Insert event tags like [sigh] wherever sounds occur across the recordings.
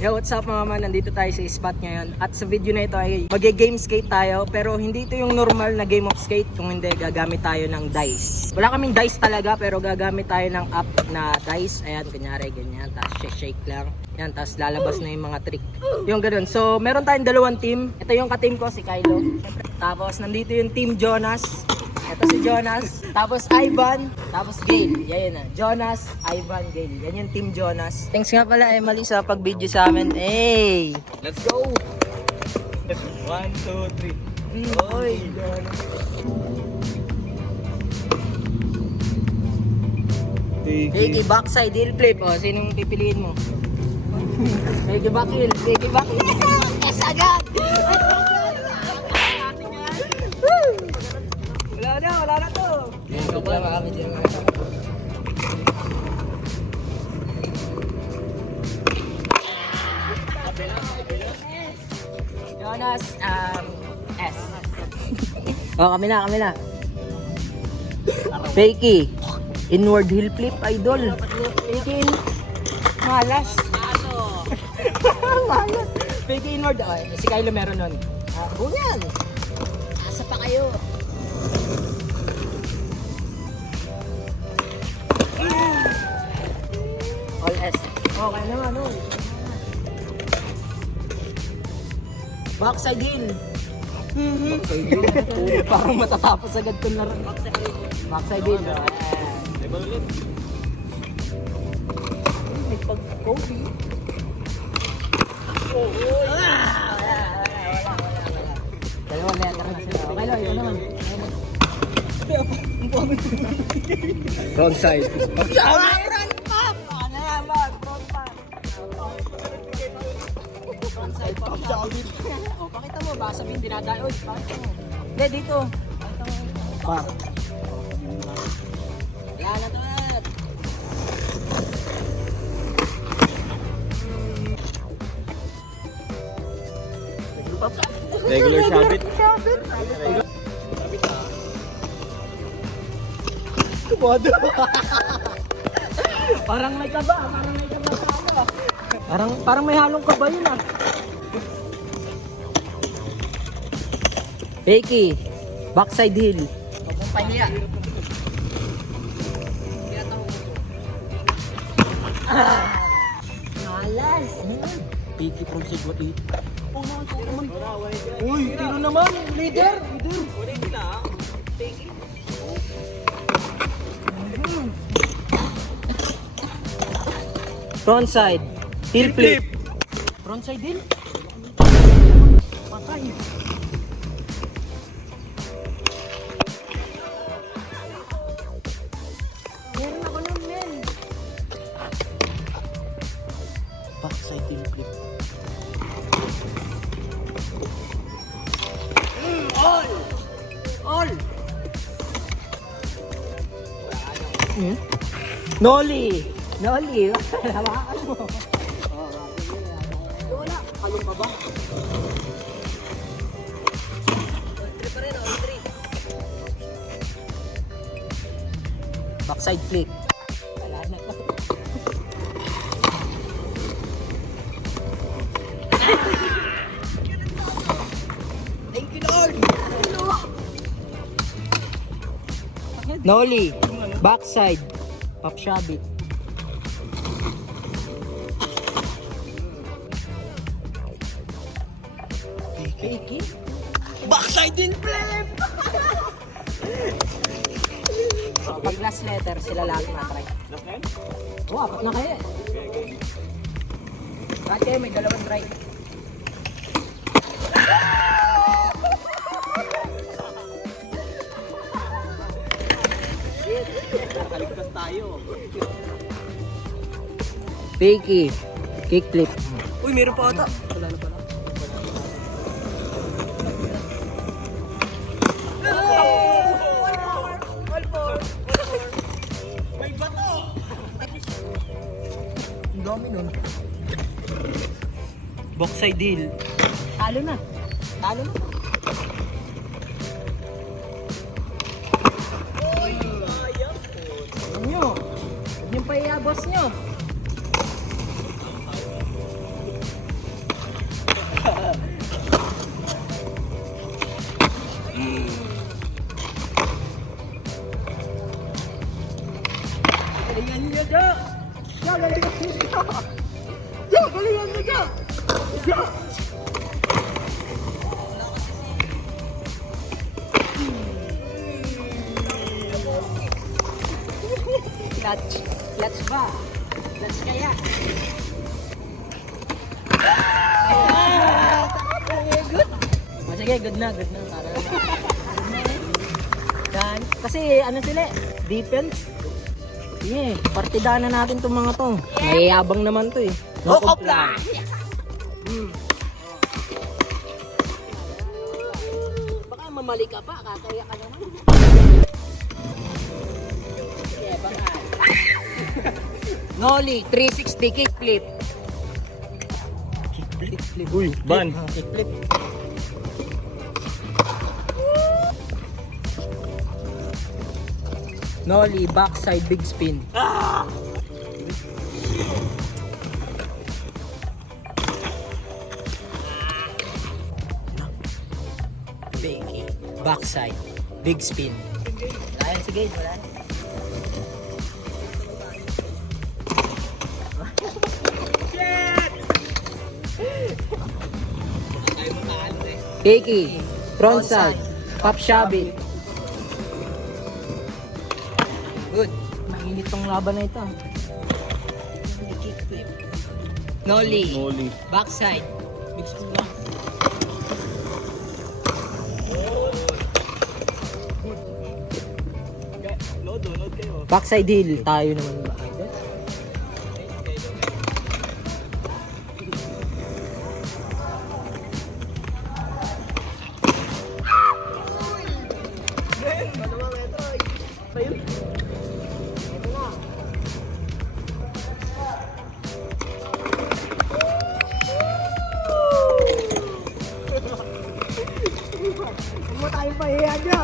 Yo, what's up mga man? Nandito tayo sa spot ngayon. At sa video na ito ay mag-game skate tayo. Pero hindi ito yung normal na game of skate. Kung hindi, gagamit tayo ng dice. Wala kaming dice talaga, pero gagamit tayo ng app na dice. Ayan, kunyari, ganyan. Tapos shake lang. Yan, tapos lalabas na yung mga trick. Yung ganun. So, meron tayong dalawang team. Ito yung ka-team ko, si Kylo. Tapos, nandito yung team Jonas. Ito si Jonas. Tapos Ivan. Tapos Gail. Yan yun na. Jonas, Ivan, Gail. Yan yung team Jonas. Thanks nga pala Emily sa pag-video sa amin. Hey! Let's go! One, two, three. Oy! Hey, backside heel flip. O, sinong pipiliin mo? Backhill. Hey, backhill. Yes, [laughs] agad! Na, wala na to. Jonas, um, S. [laughs] oh, kami na, kami na. Fakey. Inward heel flip, idol. Fakey in... Malas. [laughs] Malas. Fakey inward. Oh, si Kylo meron nun. Ah, bunyan. Asa pa kayo? All S. Okay na nga, no. Backside [laughs] heel. Parang matatapos agad laro. Backside heel. oh, ayan. Level ulit. May pag-Kobe. Oh, Ah, wala, wala. Dalawang letter na sila. Okay lang, ito naman. Frontside. Ah, front pop! Pop. Oh, pakita mo, baka sabihin dinadayo. Uy, pakita mo. Hindi, dito. Pakita mo. Yan na to, man. Regular shabit. Kumado. parang may kaba, parang may kaba sa ano. Parang, parang may halong kaba yun ah. Fakey, backside mong pahiya. Ah! Malas. Piki from Sigwati. Uy, tiro naman, leader. Leader. Frontside. Heel flip. Frontside heel? Patay. Backside heel flip. All! All! Hmm? Noli! Noli! Hawakan [laughs] mo. Wala. Kalong pa ba? Backside flip. Lord! Noli, backside, pop shabit. Fakey? Backside din flip! Pag last letter, sila lahat na-try. Last name? Oo, oh, apat na kayo eh. Lahat kayo may dalawang try. Nakaligtas tayo. Fakey, kickflip. Uy, meron pa ata. Wala na pala. Dami nun. Backside deal. Talo na. Talo na. boss nyo. Galingan niya, Jo! Jo, galingan niya! Jo, galingan! Clutch. Clutch ba? Clutch kaya. Oh, sige, good na, good na. Para Dan, kasi ano sila, eh, defense. Sige, partidaan na natin tong mga to. Mayayabang naman to eh. No comply. Hmm. Baka mamali ka pa, kakaya ka naman. Nolly, 360 kickflip. Kickflip. Uy, ban. Kickflip. Nolly, backside big spin. Big backside big spin. Ayan sige, wala na. Kiki, frontside, pop shabit. Good. Mainit tong laban na ito. Kickflip. Nolly. Nolly. Backside. Big spin lang. Backside heel. Tayo naman Huwag mo tayong pahiya nyo.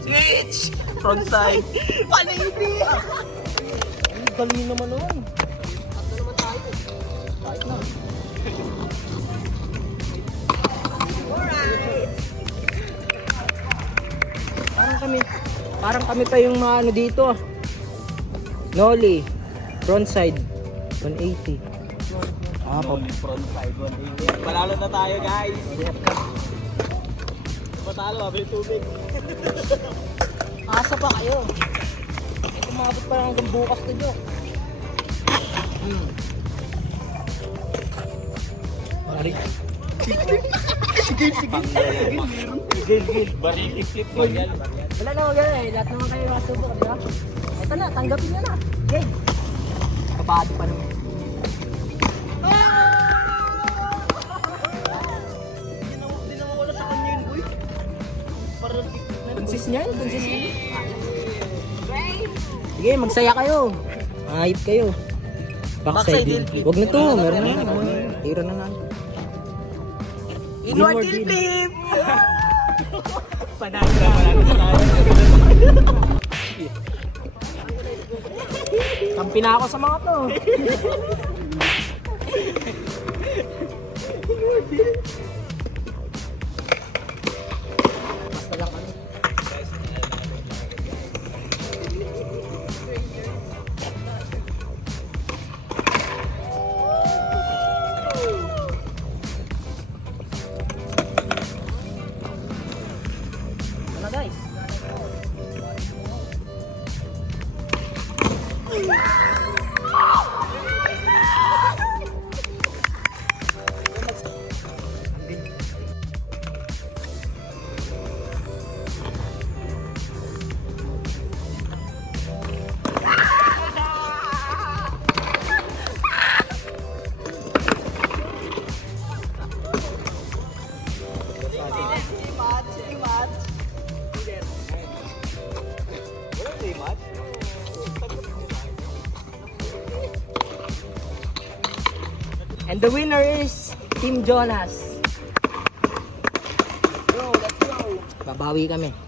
Switch! Frontside. Palibi! Galing naman naman. Kahit na. Parang kami, parang kami pa yung mga ano dito. ah. Nolly, frontside, 180. Ah, pa. Nolly frontside. 180. Palalo na tayo, guys. Patalo, yung tubig. [laughs] Asa pa kayo. Eh, kumabot pa lang hanggang bukas na jo. Hmm. Mari. Gil, gil. Barili flip mo yan. Wala naman ganun eh. Lahat naman kayo masubok, di ba? Ito na, tanggapin nyo na. Okay. Kabado pa naman. Sa kanya yun, konsis nyo. Sige, magsaya kayo. Mahayip kayo. Backside din. Huwag na to, meron na. Tira na natin. Inward heel flip! Panalo na. Kampi na ako sa mga to. [laughs] Basta lang. Ano And the winner is Team Jonas. Bro, let's go. Babawi kami.